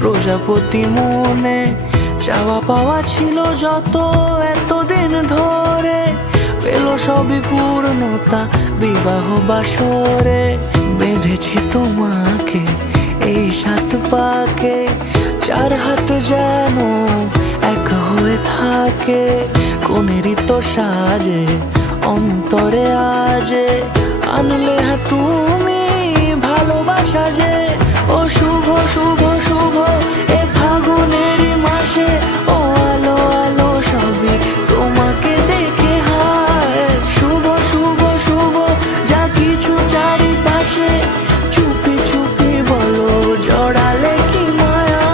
প্রজাপতি মনে চাওয়া পাওয়া ছিল যত এতদিন ধরে, পেল সবই পূর্ণতা বিবাহ বাসরে। বেঁধেছি তোমাকে এই 7 পাকে, 4 হাত যেন এক হয়ে থাকে। কোনেরই তো সাজে অন্তরে আজে, আনলে তুমি ভালোবাসা যে। ও শুভ শুভ শুভ এ ফাগুনেরই মাসে, ও আলো আলো সবই তোমাকে দেখে হায়। শুভ শুভ শুভ যা কিছু চারিপাশে, চুপি চুপি বলো জড়ালে কি মায়া।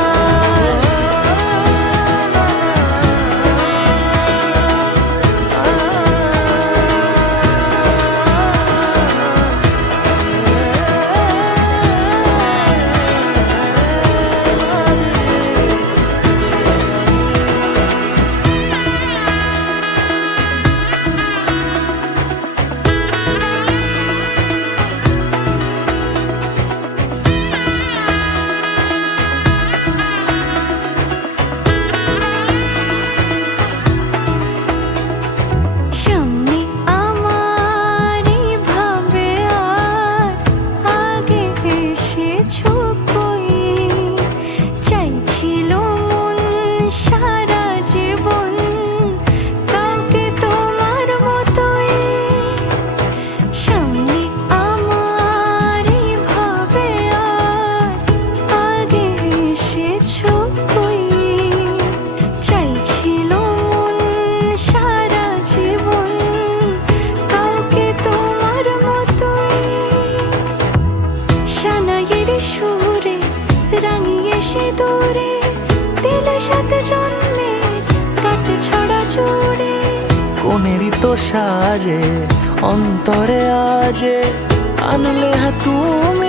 সুরে রাঙিয়ে সে দূরে দিলে 7 জন্মের কাট ছড়া জুড়ে। কোনেরই তো সাজে অন্তরে আজে, আনলে তুমি